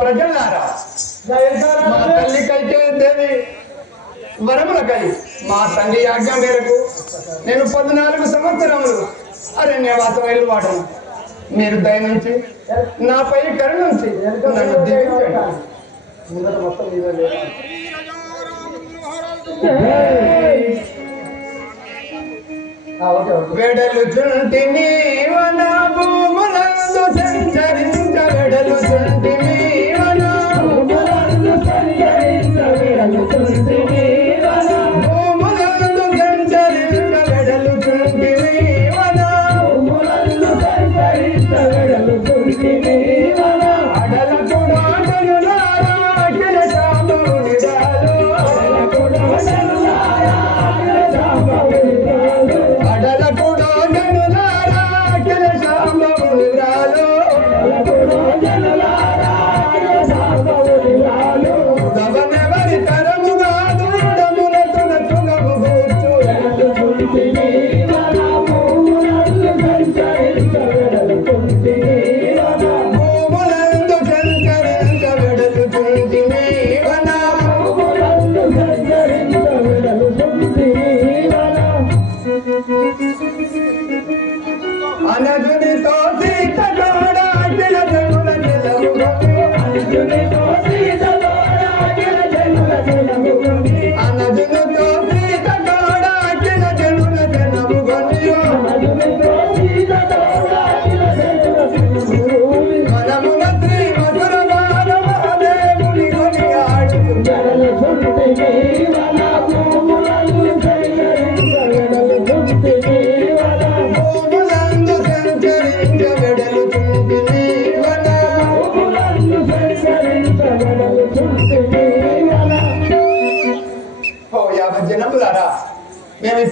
ప్రజలారా మా తల్లి కైకే దేవి వరములకై మా తల్లి ఆజ్ఞ మేరకు నేను 14 సంవత్సరములు అరణ్యవాసం వెళ్ళువాడను. మీరు దయ నుంచి నాపై కరుణించి నన్ను దీవించండి. వెడలుచుంటిని వన భూములందు సంచరించ వెడలుచుంటి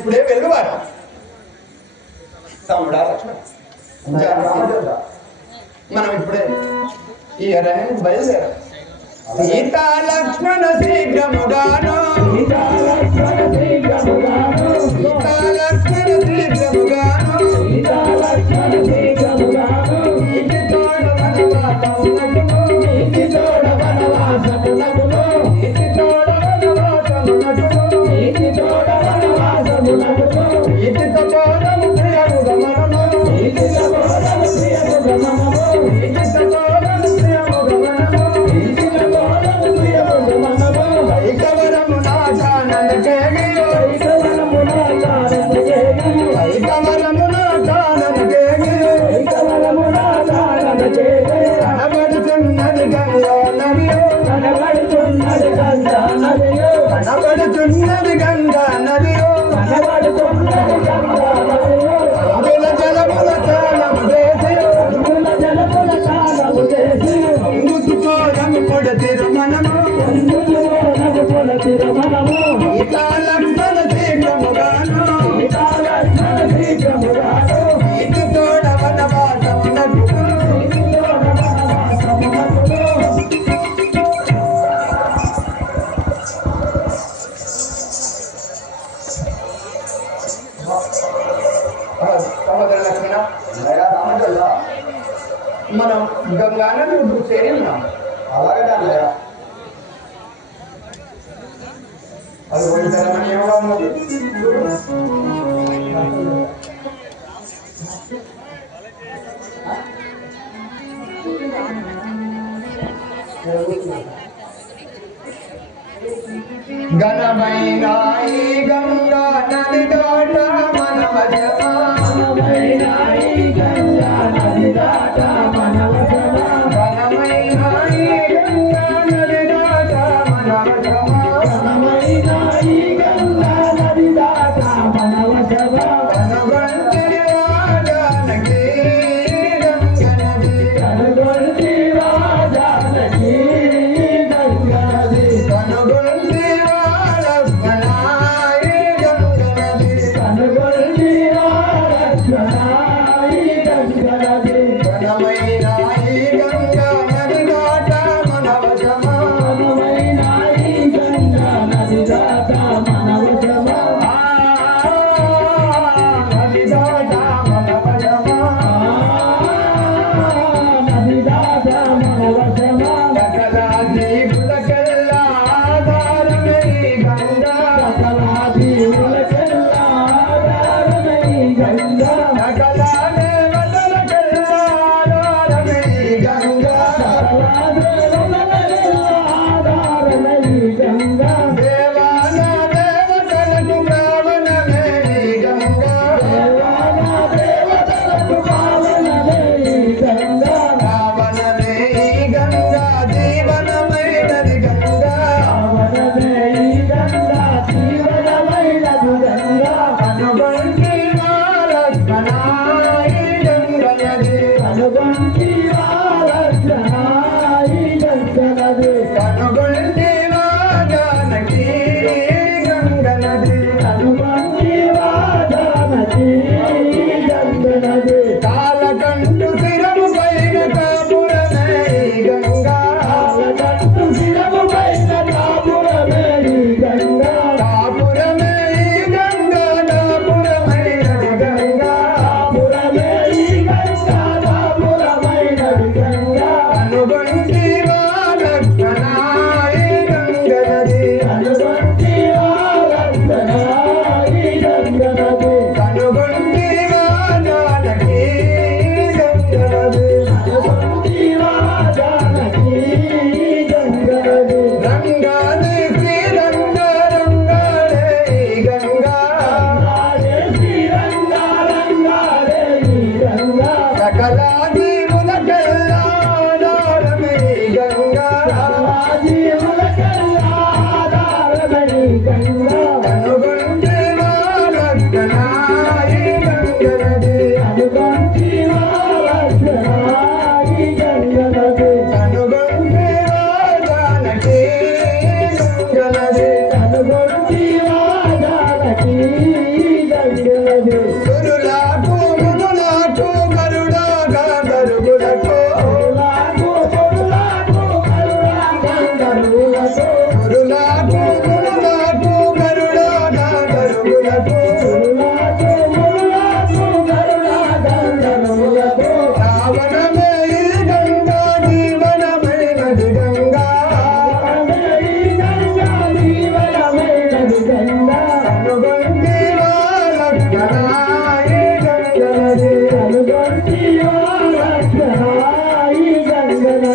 ఇప్పుడే వెళ్ళువారు తమ్ముడా లక్ష్మణ మనం ఇప్పుడే ఈ అరణ్యం బయలుదేరాం. సీతా లక్ష్మణ శీఘ్రముగాను సీతా లక్ష్మణ శీఘ్రముగాను సీతా లక్ష్మణ శీఘ్రముగాను సీతా లక్ష్మణ శీఘ్రముగాను నీటి తోడ వనవాసమునకును నీటి తోడ వనవాసమునకును నీటి తోడ వనవాసమునకును నీటి తోడ వనవాసమునకును నీటి తపోరము ప్రియము గమనము నీటి తపోరము ప్రియము గమనము నీటి తపోరము ప్రియము గమనము ఐకవరము నాటాననకేమియో ఐకవరము నాటాననకేమియో ఐకవరము నాటాననకేమియో ఐకవరము నాటాననకేమియో కనబడుతున్నది గంగా నదియో కనబడుతున్నది గంగా నదియో కనబడుతున్నది గంగా నదియో కనబడుతున్నది గంగా నదియో అందుల జలముల తాళము చేసి అందుల జలముల తాళము చేసి అందుకోవడము కొడ తిరుమనము సీతా లక్ష్మణ శీఘ్రముగాను సీతా లక్ష్మణ శీఘ్రముగాను నీటి తోడ వనవాసమునకును నీటి తోడ వనవాసమునకును సహోదర లక్ష్మణ మనం గంగానది చేరి ఉన్నాం. అలాగే అది ఒంటరిమని ఏమో ఉన్నది. ఘనమైన ఈ గంగా నది దాట మన వశమా ఘనమైన ఈ గంగా నది దాట మన వశమా ఘనమైన ఈ గంగా నది దాట మన వశమా ఘనమైన ఈ గంగా నది దాట మన వశమా కనుగొంటిరి రాజానకి గంగా నది కనుగొంటి రాజానకి గంగా నది కనుగొంటి లక్ష్మణాయి గంగా నది కనుగొంటి లక్ష్మణాయి గంగా నది ఘనమైన ఈ గంగా నది దాట మన వశమా ఘనమైన ఈ గంగా నది దాట మన వశమా నది దాట మన వశమా నది దాట మన వశమా సకల జీవులకెల్లా ఆధారమే ఈ గంగా సకల జీవులకెల్లా ఆధారమే ఈ గంగా సకల దేవతలకెల్లా ఆధారమే ఈ గంగా సకల దేవతలకెల్లా ఆధారమే ఈ గంగా దేవాన దేవతలకు పావనమే ఈ గంగా దేవాన దేవతలకు పావనమే ఈ గంగా పావనమే ఈ గంగా జీవనమైనది గంగా పావనమే ఈ గంగా జీవనమైనది గంగా కనుగొంటి లక్ష్మణాయి గంగా నది కనుగొంటి లక్ష్మణాయి గంగా నది కనుగొంటి జానకి గంగా నది కనుగొంటి జానకి గంగా నది కాలకంటు శిరము పైన కాపురమే ఈ గంగా కాలకంటు శిరము పైన కాపురమే ఈ గంగా కాపురమే ఈ గంగా కాపురమైనది గంగా కాపురమే ఈ గంగా కాపురమైనది గంగా కనుగొంటి లక్ష్మణాయి గంగా నది కనుగొంటి లక్ష్మణాయి గంగా నది కనుగొంటి జానకి గంగా నది కనుగొంటి జానకి గంగా నది రంగాది శ్రీరంగా రంగాడే ఈ గంగా రంగాడే శ్రీరంగా రంగాడే ఈ గంగా సకల జీవులకెల్లా ఆధారమే ఈ గంగా సకల జీవులకెల్లా ఆధారమే ఈ గంగా కనుగొంటి లక్ష్మణాయి గంగా నది కనుగొంటి లక్ష్మణాయి గంగా నది కనుగొంటి జానకి గంగా నది కనుగొంటి జానకి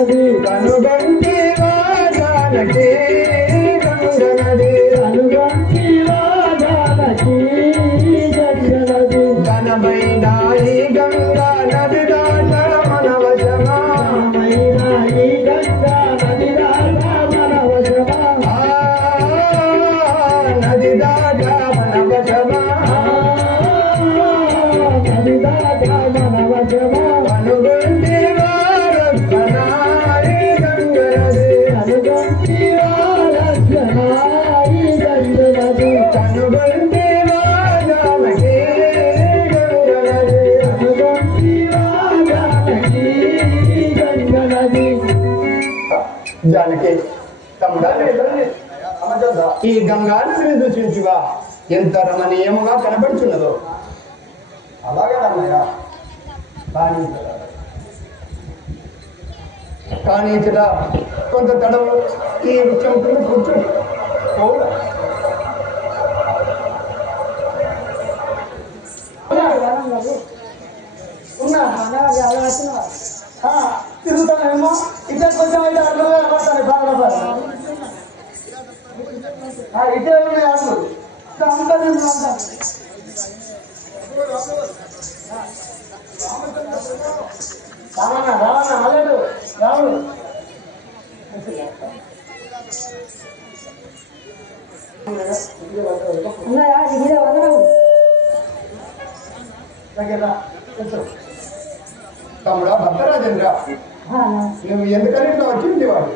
గంగనది కనుగంటి రాజానకి గంగనది కనుగంటి రాజానకి గంగనది ఘనమైన ఈ గంగా నది దాట మన వశమా ఘనమైన ఈ గంగా నది దాట మన వశమా నది దాట మన వశమా నది దాట మన వశమా కనుగొంటి వారక్షణ ఈ గంగనది కనుగొంటి వారక్షణ ఈ గంగనది కనుగొంటి రాజానకి గంగనది కనుగొంటి రాజానకి గంగనది జానకి తమ్ముడా ఈ గంగానదిని దూషించుగా ఎంత రమణీయముగా కనబడుచున్నదో అలాగే అన్నయ్య కానీ ఇచ్చట కొంత తడవు ఈ వృక్షం కింద కూర్చొని పోవుడా ఉన్నా తిరుగుతానేమో ఇద్దరు కొంచెం అయితే అడ్లు పడతాను బాగా ఇదే ఉన్నాయి అడ్లు అంతా రావన్నా రావన్నా అలడు రావుడు తమ్ముడా భద్రరాజేంద్ర నువ్వు ఎందుకని ఇట్లా వచ్చింది వాడు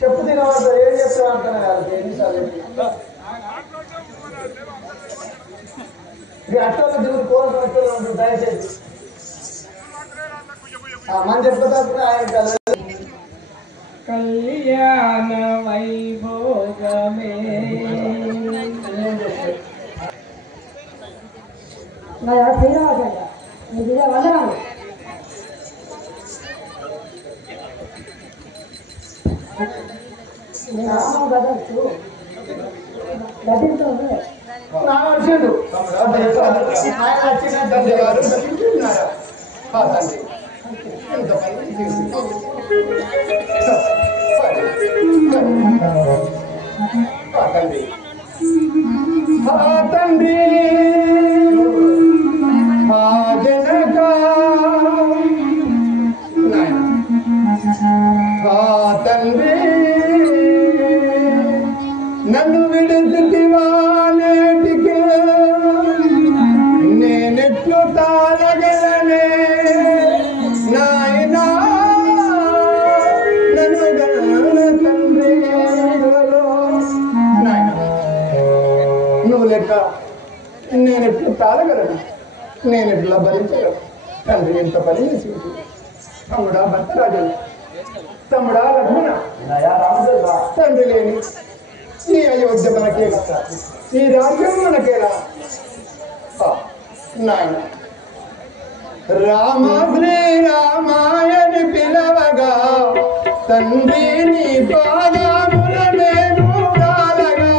చెప్పు తినవద్దు ఏం చెప్తాను అంటున్నా కాదు ఎన్నిసార్లు అట్లా దిగులు కోరుకుంటూ ఉంటుంది దయచేసి మన చెప్తా కళ్యాణ వైభోగమే వందనాలు తండ్రి తండ్రి నన్ను విడుదల నేటికి నేనెట్లు తాళగలనే నాయనా నన్ను తండ్రి నువ్వు లెక్క నేనెట్లు తాళగలను నేనెట్లా భరించగలను తండ్రి ఎంత పని చేసి తమ్ముడా భర్తరాజు తమ్ముడా లక్ష్మణ తండ్రి లేని ఈ అయోధ్య మనకేలా ఈ రాజ్యం మనకేలా నాయన రామ శ్రీ రామాయని పిలవగా తండ్రి నీ పాదముల నేను రాలగా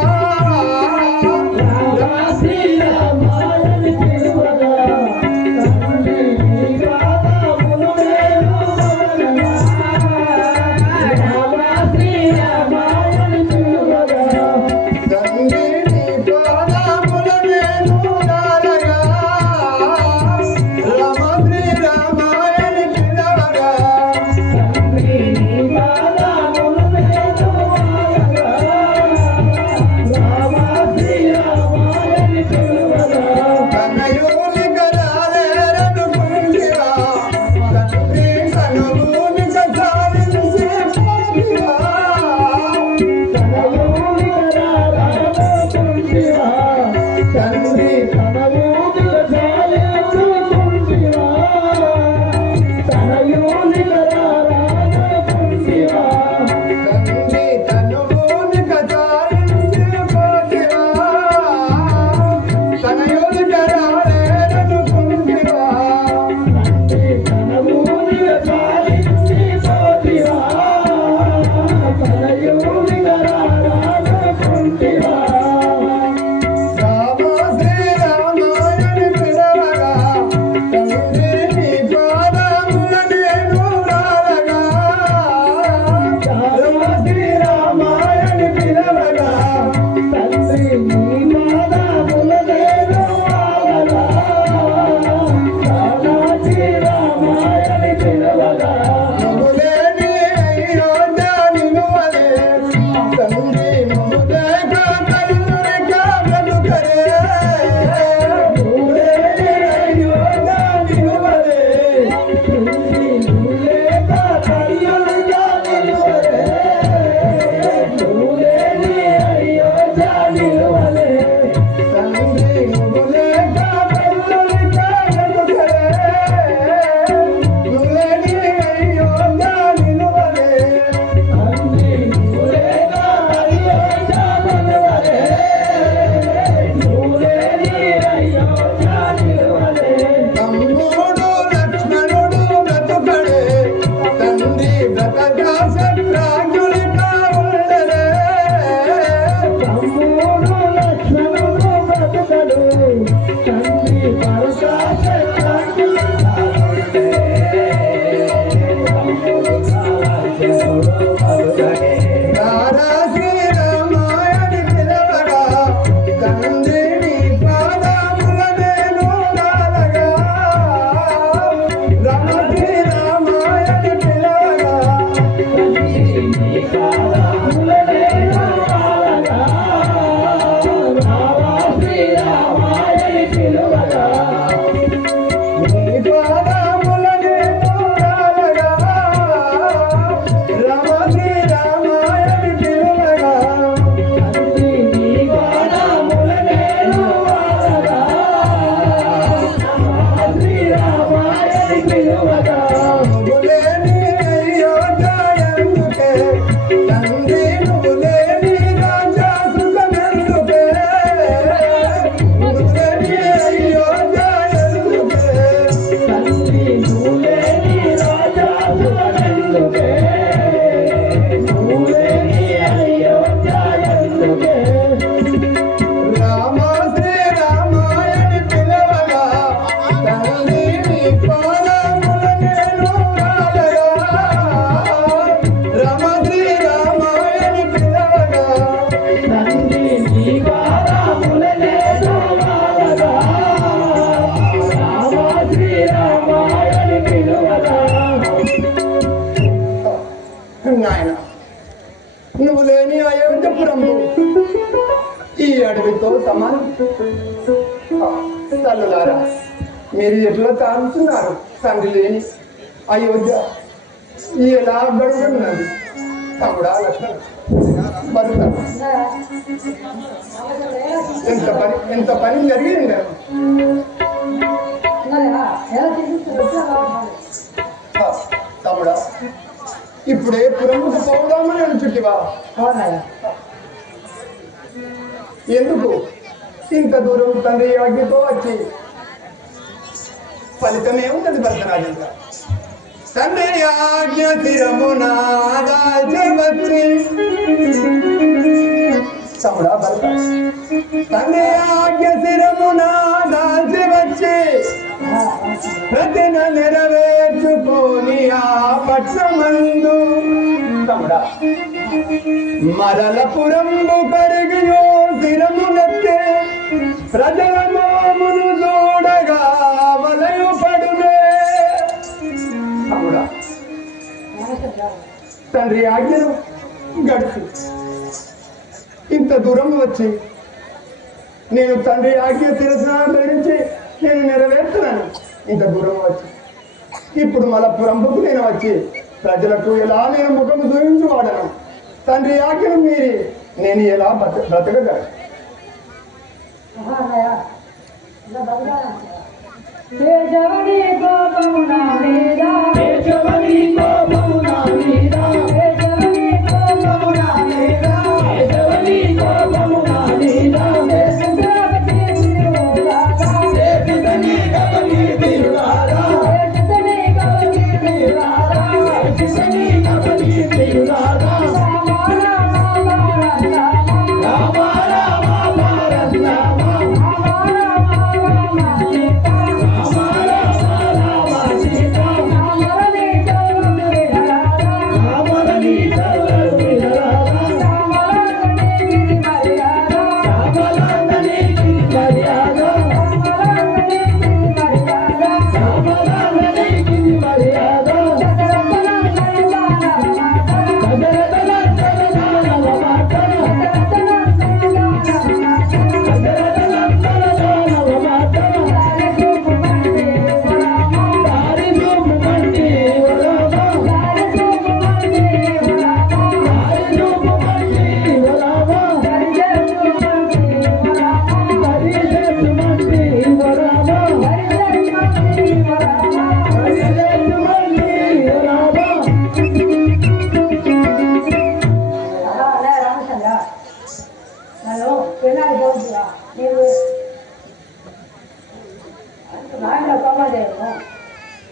అడవితో సమానం. తల్లులారా, మీరు ఎట్లా తాగుతున్నారు? తండ్రి లేని అయోధ్య ఎలా గడుగుతున్నది? తమ్ముడా లక్ష్మణ బతుక ఎంత పని జరిగింది. తమ్ముడా, ఇప్పుడే పురముకు పోదామని అనుచుట్టివా? ఎందుకు ఇంత దూరం తండ్రి ఆజ్ఞతో వచ్చి? ఫలితం ఏముంది భరతరాజేంద్ర? తండ్రి ఆజ్ఞ తిరమునా వచ్చి తమ్ముడా భరత, తండ్రి ఆజ్ఞ తిరమునా దాల్చి వచ్చి ప్రతిన నెరవేర్చుకొని ఆ పక్షమందు తమ్ముడా మరలపురంబు కరిగియో స్థిరమునెత్తే ప్రజల మోమును చూడగా వలయు పడునే. తమ్ముడా, తండ్రి ఆజ్ఞను గడిచి ఇంత దూరం వచ్చి నేను తండ్రి ఆజ్ఞ శిరస్సును ధరించి నేను నెరవేర్చున్నాను. ఇంత దూరం వచ్చి ఇప్పుడు మలపురంపుకు నేను వచ్చి ప్రజలకు ఎలా నేను ముఖము చూపించి వాడను? తండ్రి ఆజ్ఞను మీరి నేను ఎలా బ్రతకగలను?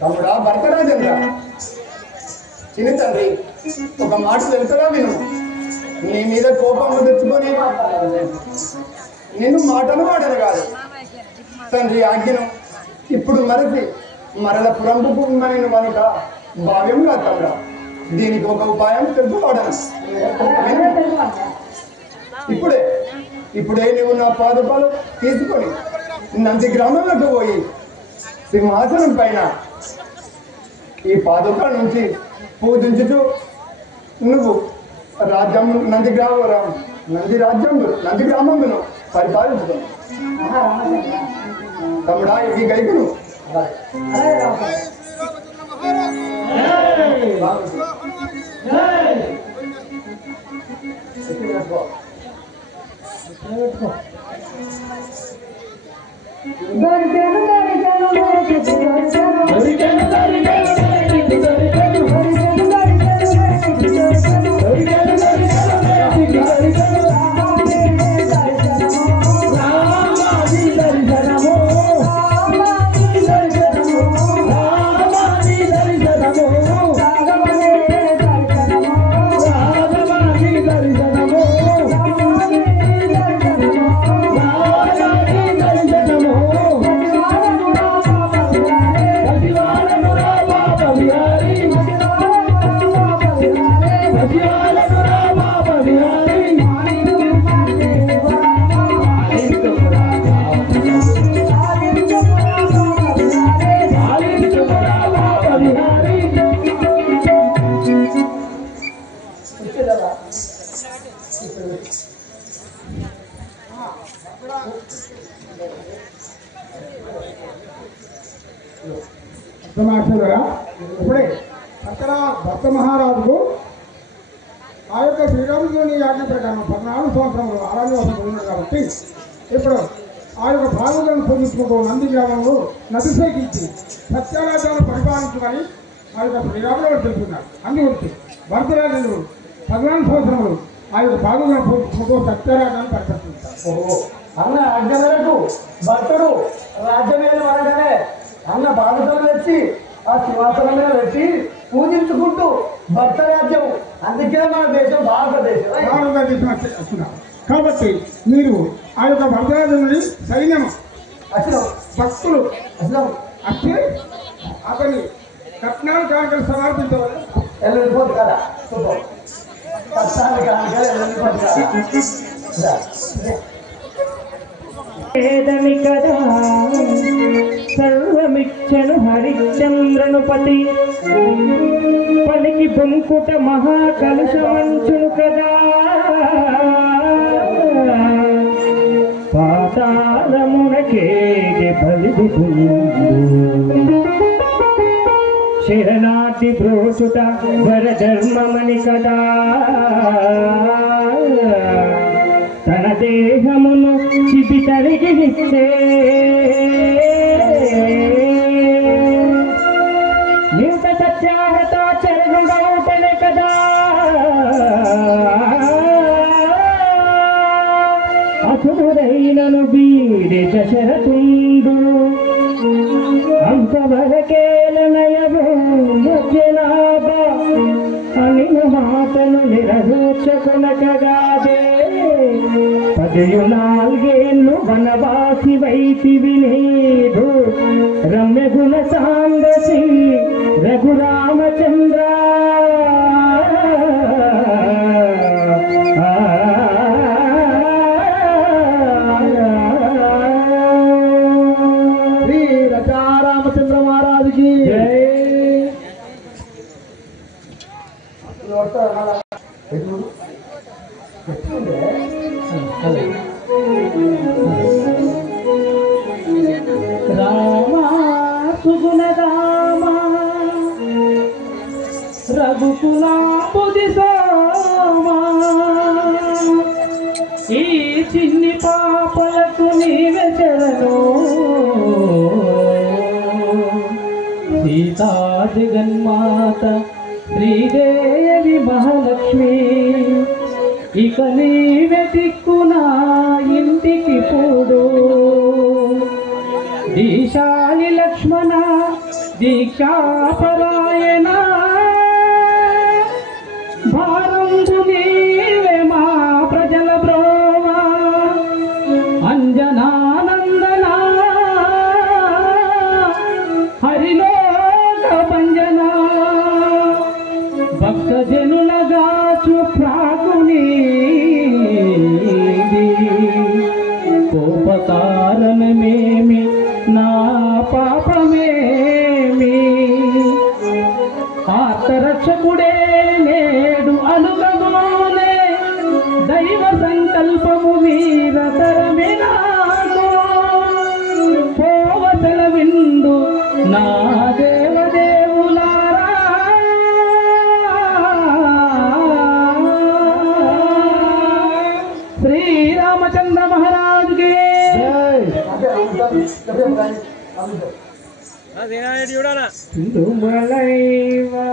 తమ్ముడా భరతరాజేంద్ర, చిన్న తండ్రి ఒక మాట తెలుసుగా విను. నీ మీద కోపం తెచ్చుకొని నేను మాటలు వాడను కాదు. తండ్రి ఆజ్ఞను ఇప్పుడు మరచి మరల పురంపుకు నేను కనుక భావ్యం కాదు తమ్ముడా. దీనికి ఒక ఉపాయం తెలుసుకోవడను. ఇప్పుడే నువ్వు నా పాదపాలు తీసుకొని నంది గ్రామంలోకి పోయి సింహాసనం పైన ఈ పాదపాల నుంచి పూజించుతూ నువ్వు రాజ్యం నంది గ్రామమును పరిపాలించుతావు. తమ్ముడా ఇది గైకును ఇప్పుడే అక్కడ భక్త మహారాజుకు ఆ యొక్క శ్రీరామదేవుని ఆజ్ఞ ప్రకారం 14 సంవత్సరములు అరణ్యవాసం ఉన్నాడు కాబట్టి ఇప్పుడు ఆ యొక్క భాగవతాన్ని పూజించుకుంటూ నంది గ్రామంలో నదిశైకి ఇచ్చి సత్యరాజ్యాన్ని పరిపాలించుకొని ఆ యొక్క శ్రీరాముడు తెలుసుకున్నాడు. అందుగురించి భరతరాజులు 14 సంవత్సరములు ఆ యొక్క భాగవతాన్ని పూజించుకుంటూ సత్యరాజ్యాన్ని పరిపాలించారు. ఓహో అన్న ఆజ్ఞ మేరకు భక్తుడు రాజ్యం మీద అనగానే అన్న భాగవతం వచ్చి ఆ సింహాసనం మీద పెట్టి పూజించుకుంటూ భక్త రాజ్యం. అందుకే మన దేశం భారతదేశం. వస్తున్నారు కాబట్టి మీరు ఆ యొక్క భరతరాజుని సైన్యం భక్తులు వచ్చి అతని కట్నాలు కానుకలు సమర్పించవాలి. వెళ్ళిపోదు కదా కష్టాలు కానుకలు వెళ్ళిపోదు కదా. వేదమి కదా సర్వమిచ్చను హరిశ్చంద్రను పతి పలికి బొంకుట మహాకలుషమంచును కదా పాతాళమునకేగే బలిది శరణార్థి బ్రోచుట వరధర్మమని కదా తన దేహమును చిపి తరిగి ఇచ్చే నింత సత్యావత చరణుడవుతనే కదా అసురుడైనను బీడి దశరథుండు అంతవరకేలనయము జనాభ అనిన మాటను నిరహూర్చకునకగాదే 14 వనవాసి వైతివి నీదు రమ్య గుణ సాంగసి రఘురామచంద్ర శ్రీ రామచంద్ర మహారాజుకి రామా సుగుణ రామా రఘుకులాంబుది సోమా ఈ చిన్ని పాపలకు నీవే శరణు సీతా జగన్మాత శ్రీదేవి మహాలక్ష్మి ఇక నీవే దిక్కునా ఇంటికి పోడు దీశాలి లక్ష్మణ దీక్షాపరాయణ భారంబు నీవే మా ప్రజల బ్రోవా అంజనానందన హరిలోక భంజన భక్తజనులగాచు ప్రాకుని కోపకారణమేమి నా పాపమేమి ఆర్తరక్షకుడే నేడు అనుగమోనే దైవ సంకల్పము వీరతరమే నాకు పోవతల విందు నా దేవదేవులారా శ్రీరామచంద్ర మహారాజుకి తిరుమలైవా